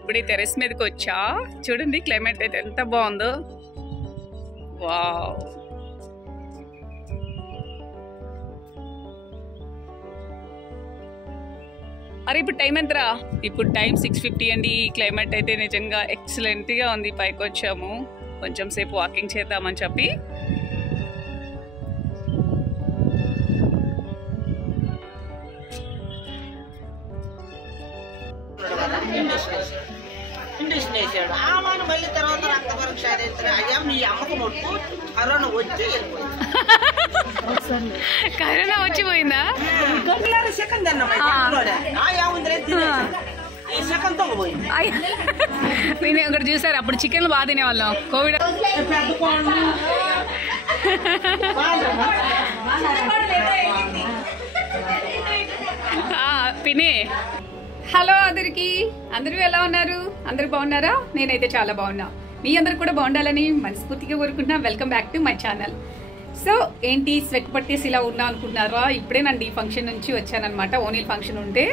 ఇప్పుడే టెర్రస్ మీదకి వచ్చా. చూడండి క్లైమేట్ అయితే ఎంత బాగుందో. వావ్, అరే ఇప్పుడు టైం ఎంతరా? ఇప్పుడు టైం 6:50 అండి. క్లైమేట్ అయితే నిజంగా ఎక్సలెంట్గా ఉంది. పైకి వచ్చాము, కొంచెం సేపు వాకింగ్ చేద్దామని చెప్పి. ఇండక్షన్ వేసాడు. ఆమెను మళ్ళీ తర్వాత రక్త పరీక్ష అయ్యా మీ అమ్మకు నొట్టు కరోనా వచ్చి కరోనా వచ్చిపోయిందా? సెకండ్ అన్నమాట ఈ సెకండ్ తో పోయింది. నేను ఒకటి చూసారు, అప్పుడు చికెన్లు బాగా తినేవాళ్ళం. కోవిడ్ పిని. హలో అందరికి, అందరూ ఎలా ఉన్నారు? అందరూ బాగున్నారా? నేనైతే చాలా బాగున్నా. మీ అందరు కూడా బాగుండాలని మనస్ఫూర్తిగా కోరుకుంటున్నా. Welcome back to my channel. So ఏంటి స్వెట్ పట్టేసి ఇలా ఉన్నా అనుకుంటున్నారా? ఇప్పుడేనండి ఫంక్షన్ నుంచి వచ్చానమాట. ఓనీల్ ఫంక్షన్ ఉంటే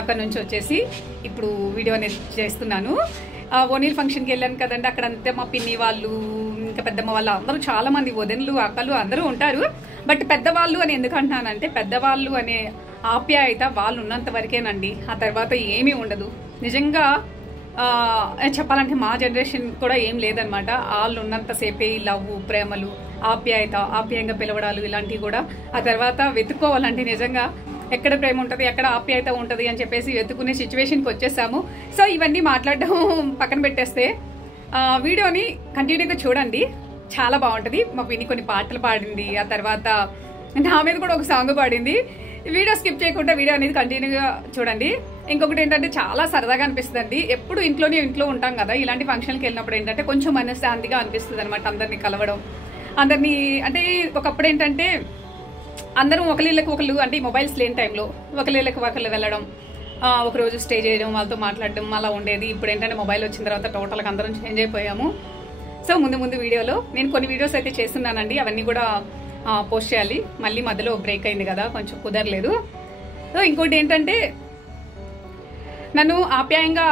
అక్కడ నుంచి వచ్చేసి ఇప్పుడు వీడియో అనేది చేస్తున్నాను. ఓనీల్ ఫంక్షన్కి వెళ్ళాను కదండి. అక్కడంతా మా పిన్ని వాళ్ళు, ఇంకా పెద్దమ్మ వాళ్ళు అందరూ చాలా మంది వదినలు అక్కలు అందరూ ఉంటారు. బట్ పెద్దవాళ్ళు అని ఎందుకు అంటున్నానంటే, పెద్దవాళ్ళు అనే ఆప్యాయత వాళ్ళు ఉన్నంత వరకేనండి. ఆ తర్వాత ఏమీ ఉండదు. నిజంగా చెప్పాలంటే మా జనరేషన్ కూడా ఏం లేదనమాట. వాళ్ళు ఉన్నంతసేపే లవ్, ప్రేమలు, ఆప్యాయంగా పిలవడాలు ఇలాంటివి కూడా. ఆ తర్వాత వెతుక్కోవాలంటే నిజంగా ఎక్కడ ప్రేమ ఉంటుంది, ఎక్కడ ఆప్యాయత ఉంటుంది అని చెప్పేసి వెతుకునే సిచ్యువేషన్కి వచ్చేసాము. సో ఇవన్నీ మాట్లాడడం పక్కన పెట్టేస్తే వీడియోని కంటిన్యూగా చూడండి, చాలా బాగుంటుంది. మా పిన్ని కొన్ని పాటలు పాడింది, ఆ తర్వాత నా మీద కూడా ఒక సాంగ్ పాడింది. వీడియో స్కిప్ చేయకుండా వీడియో అనేది కంటిన్యూగా చూడండి. ఇంకొకటి ఏంటంటే చాలా సరదాగా అనిపిస్తుంది అండి. ఎప్పుడు ఇంట్లో ఉంటాం కదా, ఇలాంటి ఫంక్షన్కి వెళ్ళినప్పుడు ఏంటంటే కొంచెం మనశ్శాంతిగా అనిపిస్తుంది అనమాట. అందరినీ కలవడం, అందరినీ అంటే ఒకప్పుడు ఏంటంటే అందరం ఒకళ్ళకి ఒకళ్ళు అంటే మొబైల్స్ లేని టైంలో ఒకళ్ళకి ఒకళ్ళు వెళ్ళడం, ఒకరోజు స్టే చేయడం, వాళ్ళతో మాట్లాడడం అలా ఉండేది. ఇప్పుడు ఏంటంటే మొబైల్ వచ్చిన తర్వాత టోటల్గా అందరం చేంజ్ అయిపోయాము. సో ముందు వీడియోలో నేను కొన్ని వీడియోస్ అయితే చేస్తున్నానండి. అవన్నీ కూడా పోస్ట్ చేయాలి. మళ్ళీ మధ్యలో బ్రేక్ అయింది కదా, కొంచెం కుదరలేదు. సో ఇంకోటి ఏంటంటే నన్ను ఆప్యాయంగా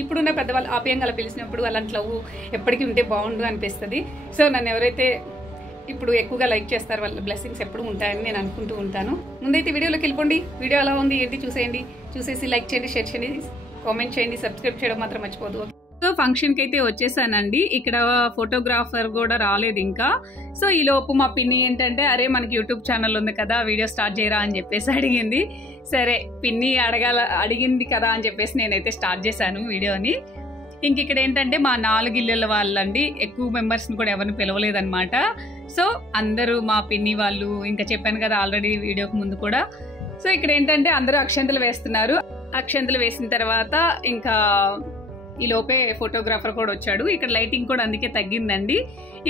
ఇప్పుడున్న పెద్దవాళ్ళు ఆప్యాయంగా అలా పిలిచినప్పుడు అలాంటి లవ్ ఎప్పటికీ ఉంటే బాగుండు అనిపిస్తుంది. సో నన్ను ఎవరైతే ఇప్పుడు ఎక్కువగా లైక్ చేస్తారు వాళ్ళ బ్లెస్సింగ్స్ ఎప్పుడు ఉంటాయని నేను అనుకుంటూ ఉంటాను. ముందైతే వీడియోలోకి వెళ్ళిపోండి. వీడియో ఎలా ఉంది ఏంటి చూసేయండి. చూసేసి లైక్ చేయండి, షేర్ చేయండి, కామెంట్ చేయండి, సబ్స్క్రైబ్ చేయడం మాత్రం మర్చిపోదు. సో ఫంక్షన్కి అయితే వచ్చేసానండి. ఇక్కడ ఫోటోగ్రాఫర్ కూడా రాలేదు ఇంకా. సో ఈ లోపు మా పిన్ని ఏంటంటే, అరే మనకి యూట్యూబ్ ఛానల్ ఉంది కదా, వీడియో స్టార్ట్ చేయరా అని చెప్పేసి అడిగింది. సరే పిన్ని అడిగింది కదా అని చెప్పేసి నేనైతే స్టార్ట్ చేశాను వీడియోని. ఇంక ఇక్కడ ఏంటంటే మా 4 ఇళ్ళ వాళ్ళండి, ఎక్కువ మెంబర్స్ని కూడా ఎవరిని పిలవలేదన్నమాట. సో అందరూ మా పిన్ని వాళ్ళు, ఇంకా చెప్పాను కదా ఆల్రెడీ వీడియోకి ముందు కూడా. సో ఇక్కడ ఏంటంటే అందరూ అక్షంతలు వేస్తున్నారు. అక్షంతలు వేసిన తర్వాత ఇంకా ఈ లోపే ఫోటోగ్రాఫర్ కూడా వచ్చాడు. ఇక్కడ లైటింగ్ కూడా అందుకే తగ్గిందండి.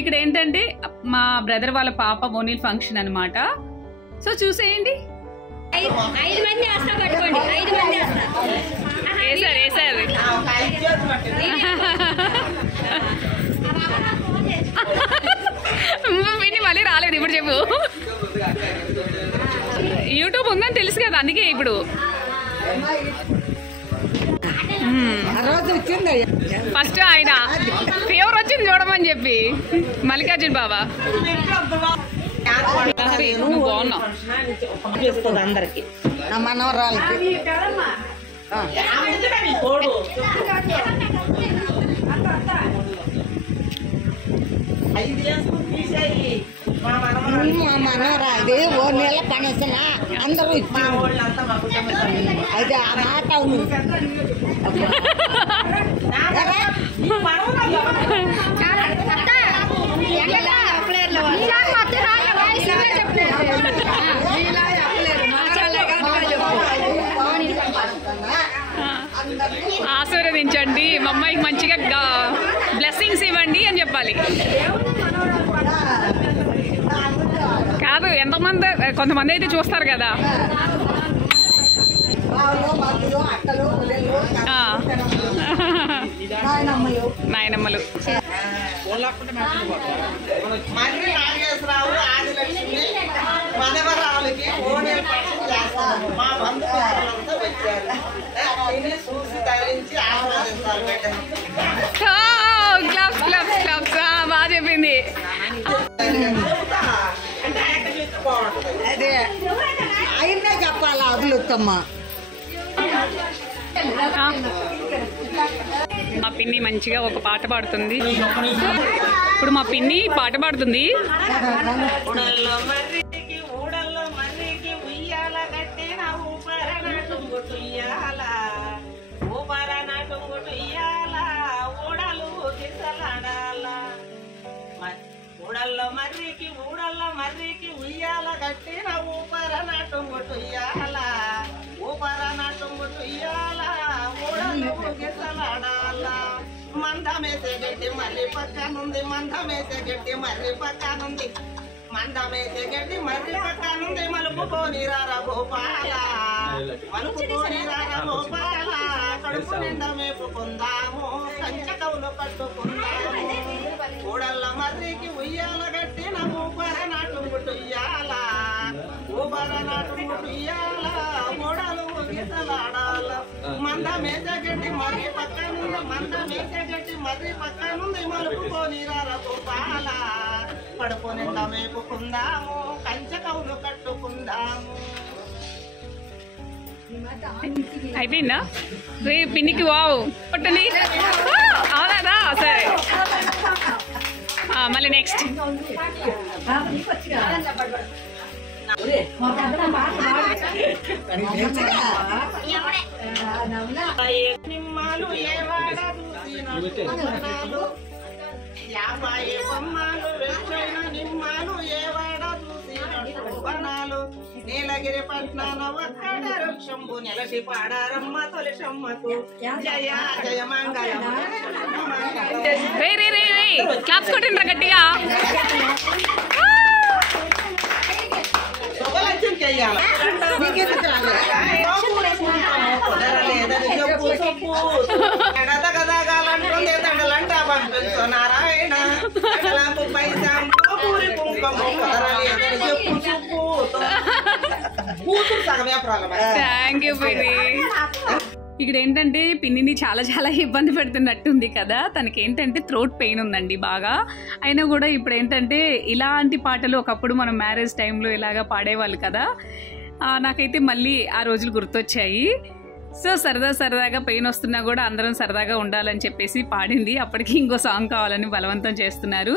ఇక్కడ ఏంటంటే మా బ్రదర్ వాళ్ళ పాప ఓనీల్ ఫంక్షన్ అనమాట. సో చూసేయండి. మళ్ళీ రాలేదు. ఇప్పుడు చెప్పు, యూట్యూబ్ ఉందని తెలుసు కదా, అందుకే ఇప్పుడు ఫస్ట్ ఆయన ఫేవర్ వచ్చింది చూడమని చెప్పి మల్లికార్జున్ బాబా. నువ్వు బాగున్నావు అందరికి మనవరాలకి మా మనవరాది ఓ నెల పనసన అందరూ ఇచ్చారు. అయితే ఆ మాట ఆశీర్వదించండి, మా అమ్మాయికి మంచిగా బ్లెస్సింగ్స్ ఇవ్వండి అని చెప్పాలి. కాదు, ఎంతమంది కొంతమంది అయితే చూస్తారు కదా. నాయనమ్మలు మనవరాలకి ఓనీల్ ఫంక్షన్ చేస్తాము. మా బంధువులంతా వచ్చారు. చూసి ధరించి ఆహ్వానిస్తారు. క్లాప్స్ క్లాప్స్ క్లాప్స్ బాగా చెప్పింది. అదే ఆయన్నే చెప్పాలా వదులుతమ్మా. మా పిన్ని మంచిగా ఒక పాట పాడుతుంది. ఇప్పుడు మా పిన్ని పాట పాడుతుంది. ఊడల్లో మర్రికి ఉయ్యాల కట్టిన ఊపరనాటుంగుటు ఇయ్యాల ఊపరనాటుంగుటు ఇయ్యాల ఊడలు గిసలాడాల. ఊడల్లో మర్రికి ఉయ్యాల కట్టిన ఊపరనాటుంగుటు ఇయ్యాల ఊపరనాటుంగుటు ఇయ్యాల ఊడలు గిసలాడాల. మందమేసే గడ్డి మర్రి పక్కనుంది మందమేసే గడ్డి మర్రి పక్కనుంది మందమేసే గడ్డి మర్రి పక్కనుంది మలుపుకోని రారా గోపాల మలుపుకోని రారా గోపాల. కడుపు నిండా మేపుకుందాము కంచ కవులు కట్టుకుందాము. ఊడల్ల మర్రికి ఉయ్యాల కట్టిన ఊపరనాటుంగుటు ఇయ్యాల ఊపరనాటుంగుటు ఇయ్యాల ఊడలు గిసలాడాల. మందమేసే గడ్డి మర్రి పక్కనుంది మందమేసే గడ్డి మర్రి పక్కనుంది మలుపుకోని రారా గోపాల. కడుపు నిండా మేపుకుందాము కంచ కవులు కట్టుకుందాము. అయిపోయిందా? రే పిన్నికి వావ్ పట్టండి. అవునా? సరే మళ్ళీ నెక్స్ట్. నిమ్మాలు ఏ వాడ చూసినాలు యాభాయి బొమ్మలు వెచ్చైన నిమ్మాలు ఏ వాడ చూసినట్టు వనాలు. నీలగిరి పట్నాన ఒక్కడ వృక్షంబు నెలసి పాడారమ్మ తొలి సమ్మకు జయ జయ మంగళం. రే రే రే రే క్లాప్స్ కొట్టండి గట్టిగా. ఎడతగదగాలంటుంది దండలంట పంపించు నారాయణ పైసా పూరి కుంకుమ కుదరలేదని చెప్పు చెప్పు. కూతురు సగమే ప్రాబ్లం. థ్యాంక్ యూ పిన్ని. ఇక్కడ ఏంటంటే పిన్నిని చాలా చాలా ఇబ్బంది పెడుతున్నట్టుంది కదా. తనకి ఏంటంటే థ్రోట్ పెయిన్ ఉందండి బాగా. అయినా కూడా ఇప్పుడు ఏంటంటే ఇలాంటి పాటలు ఒకప్పుడు మనం మ్యారేజ్ టైంలో ఇలాగా పాడేవాళ్ళు కదా. నాకైతే మళ్ళీ ఆ రోజులు గుర్తొచ్చాయి. సో సరదాగా పెయిన్ వస్తున్నా కూడా అందరం సరదాగా ఉండాలని చెప్పేసి పాడింది. అప్పటికి ఇంకో సాంగ్ కావాలని బలవంతం చేస్తున్నారు.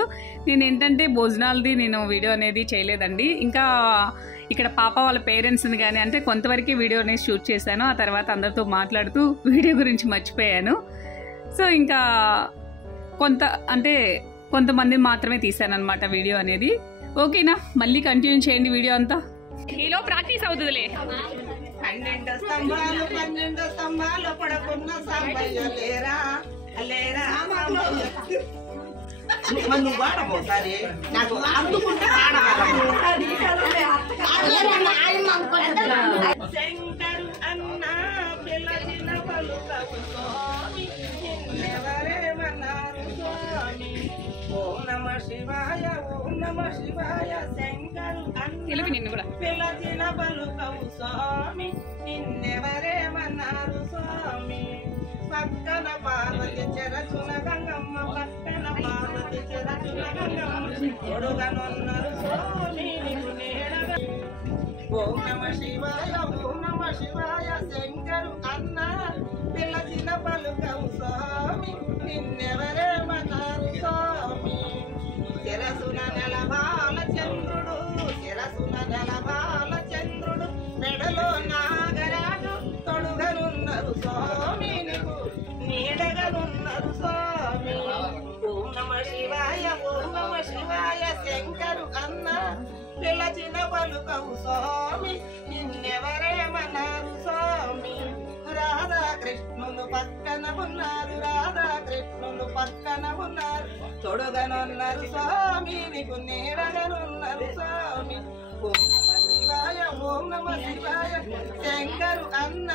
నేను ఏంటంటే భోజనాలది నేను వీడియో అనేది చేయలేదండి. ఇంకా ఇక్కడ పాప వాళ్ళ పేరెంట్స్ని కానీ అంటే కొంతవరకు వీడియో అనేది షూట్ చేశాను. ఆ తర్వాత అందరితో మాట్లాడుతూ వీడియో గురించి మర్చిపోయాను. సో ఇంకా కొంతమంది మాత్రమే తీశాను అనమాట వీడియో అనేది. ఓకేనా? మళ్ళీ కంటిన్యూ చేయండి వీడియో అంతా. ఈలో ప్రాక్టీస్ అవుతుందిలే. 12 స్తంభాలు పడకున్న సాంబయ్య లేరా లేరా. నువ్వు వాడబోసారి నాకు అందుకుంటే శంకరు అన్న పిల్లచిన పలుకవు స్వామి నిన్నెవరేమన్నారు స్వామి. ఓం నమ శివాయ ఓం నమ శివాయ. శంకరు అన్న పిల్లచిన పలుకవు స్వామి నిన్నెవరేమన్నారు స్వామి. పక్కన పార్వతి చెరచున గంగమ్మ పక్కన పార్వతి చెరచున గంగమ్మ కొడుగనున్నారు స్వామి నీకు నేడగా. ఓం నమ శివాయ ఓం నమ శివాయ. శంకరు అన్న పిల్లచిన పలుకవు స్వామి నిన్నెవరేమన్నారు స్వామి. శిరసున నెలబాల చంద్రుడు శిరసున నెలబాల చంద్రుడు మెడలో నాగరాజు తొడుగనున్నారు స్వామి నీకు నీడగనున్నారు స్వామి. ఓం నమ శివాయ ఓం నమ శివాయ. శంకరు అన్న పిలచిన పలుకవు స్వామి నిన్నెవరేమన్నారు స్వామి. రాధాకృష్ణులు పక్కన ఉన్నారు రాధాకృష్ణులు పక్కన ఉన్నారు తొడుగనున్నారు స్వామి నీకు నీడగనున్నారు స్వామి. ఓం నమ శివాయ ఓం నమ శివాయ. శంకరు అన్న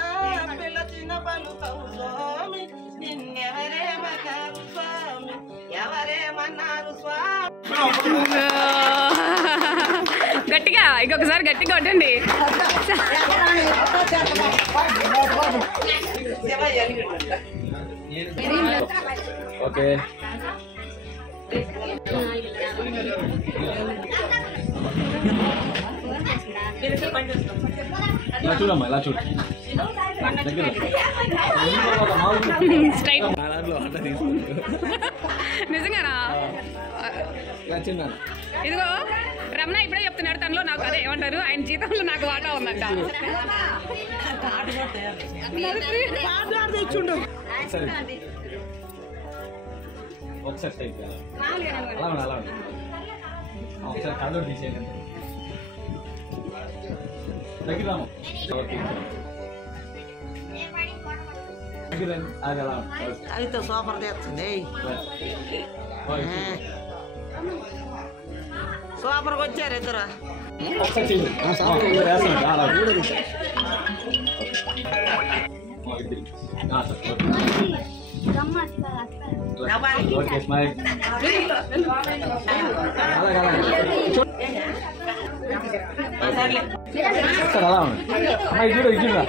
పిలచిన పలుకవు స్వామి నిన్నెవరేమన్నారు స్వామి ఎవరేమన్నారు స్వామి. గట్టిగా ఇంకొకసారి గట్టిగా కొట్టండి. శివయ్య ఓకే ఇలా చూడమ్మా, ఇలా చూడు. స్ట్రైట్ నిజంగానా? ఇదిగో రమణ ఇప్పుడే చెప్తున్నాడు, తనలో నాకు అదే ఏమంటారు, ఆయన జీతంలో నాకు వాటా ఉందంట. ఒకసారి స్ట్రైట్ అలా ఒకసారి కళ్ళు తీసేయండి. దగ్గరము అది ఎలా అయితే సూపర్ తెస్తుంది సూపర్కి వచ్చారు ఇద్దరు ఒకసారి చేయండి. Okay smile. సార్ అలా ఉంది అమ్మా, ఇది చూడు.